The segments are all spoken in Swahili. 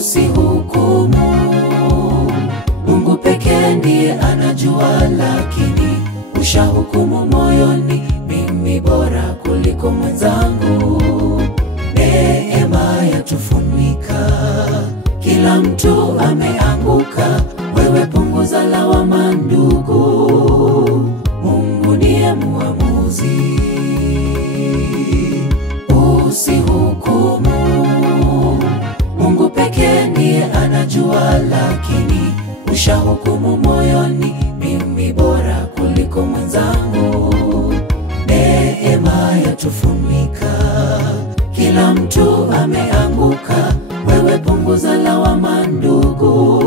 Usihukumu, Mungu pekee ndiye anajua, lakini ushahukumu moyoni, mimi bora kuliko mwenzangu. Neema yatufunika, kila mtu ameanguka, wewe punguza lawama ndugu, Mungu ndiye muamuzi. Usihukumu, Mungu pekee ndiye anajua, lakini ushahukumu moyoni, mimi bora kuliko mwenzangu. Neema yatufunika, kila mtu ameanguka, wewe punguza lawama ndugu,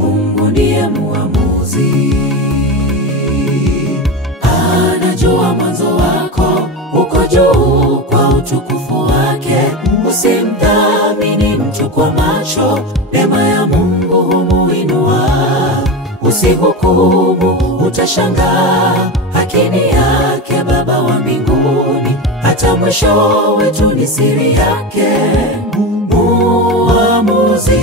Mungu ndiye muamuzi. Anajua mwanzo wako uko juu kwa utukufu wake, usimdhamini mtu kwa macho, neema ya Mungu humuinua. Usihukumu, utashangaa hakini yake Baba wa mbinguni, hata mwisho wetu ni siri yake, muamuzi.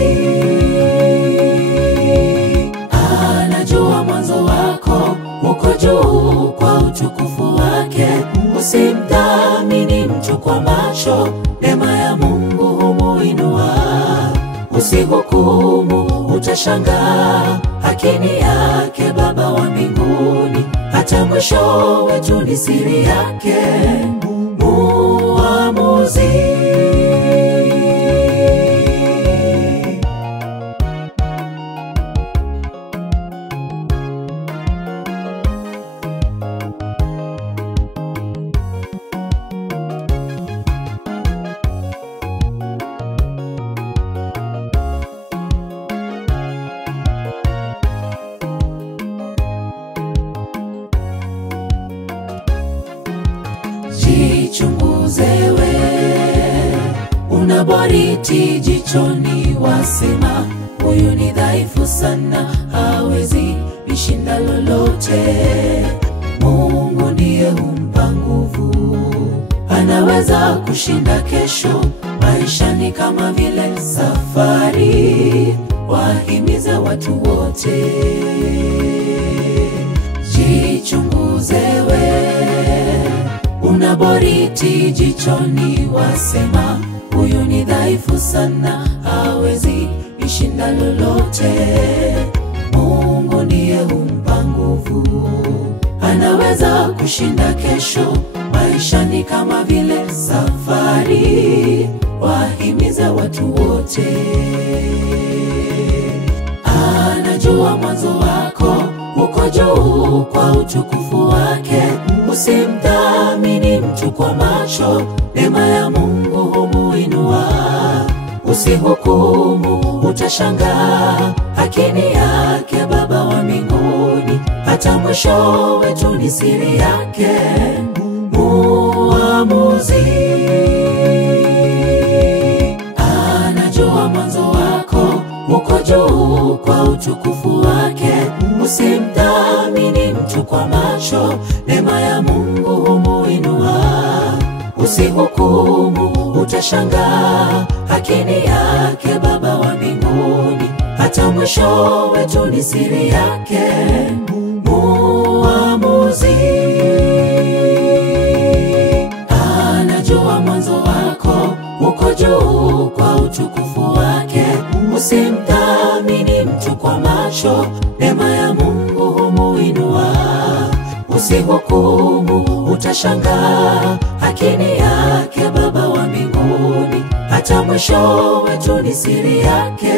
Anajua mwanzo wako uko juu kwa utukufu wake, usimdhamini mtu kwa macho, neema ya Mungu humuinua. Usihukumu, utashangaa hakini yake Baba wa mbinguni, hata mwisho wetu ni siri yake, muamuzi. Jichunguze we, una boriti jichoni, wasema huyu ni dhaifu sana, hawezi lishinda lolote. Mungu ndiye humpa nguvu, anaweza kushinda kesho. Maisha ni kama vile safari, wahimize watu wote. Jichunguze we, una boriti jichoni, wasema huyu ni dhaifu sana, hawezi lishinda lolote. Mungu ndiye humpa nguvu, anaweza kushinda kesho. Maisha ni kama vile safari, wahimize watu wote. Anajua mwanzo wako uko juu kwa utukufu wake, usimdhamini mtu kwa macho, neema ya Mungu humuinua. Usihukumu, utashangaa hakini yake Baba wa mbinguni, hata mwisho wetu ni siri yake, muamuzi. Anajua mwanzo wako uko juu kwa utukufu wake, usimdhamini mtu kwa macho, neema ya Mungu humuinua. Usihukumu, utashangaa hakini yake Baba wa mbinguni, hata mwisho wetu ni siri yake, muamuzi. Anajua mwanzo wako uko juu kwa utukufu wake, usimdhamini mtu kwa macho, neema ya Mungu humuinua. Usihukumu, utashangaa hakini yake Baba wa mbinguni, hata mwisho wetu ni siri yake,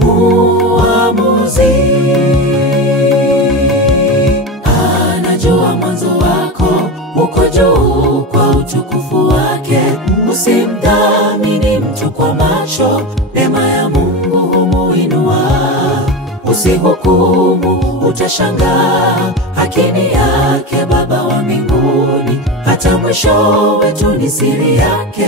muamuzi. Anajua mwanzo wako uko juu kwa utukufu wake, usimdhamini mtu kwa macho, neema ya Mungu humuinua. Usihukumu, utashangaa hakini yake Baba wa mbinguni, hata mwisho wetu ni siri yake.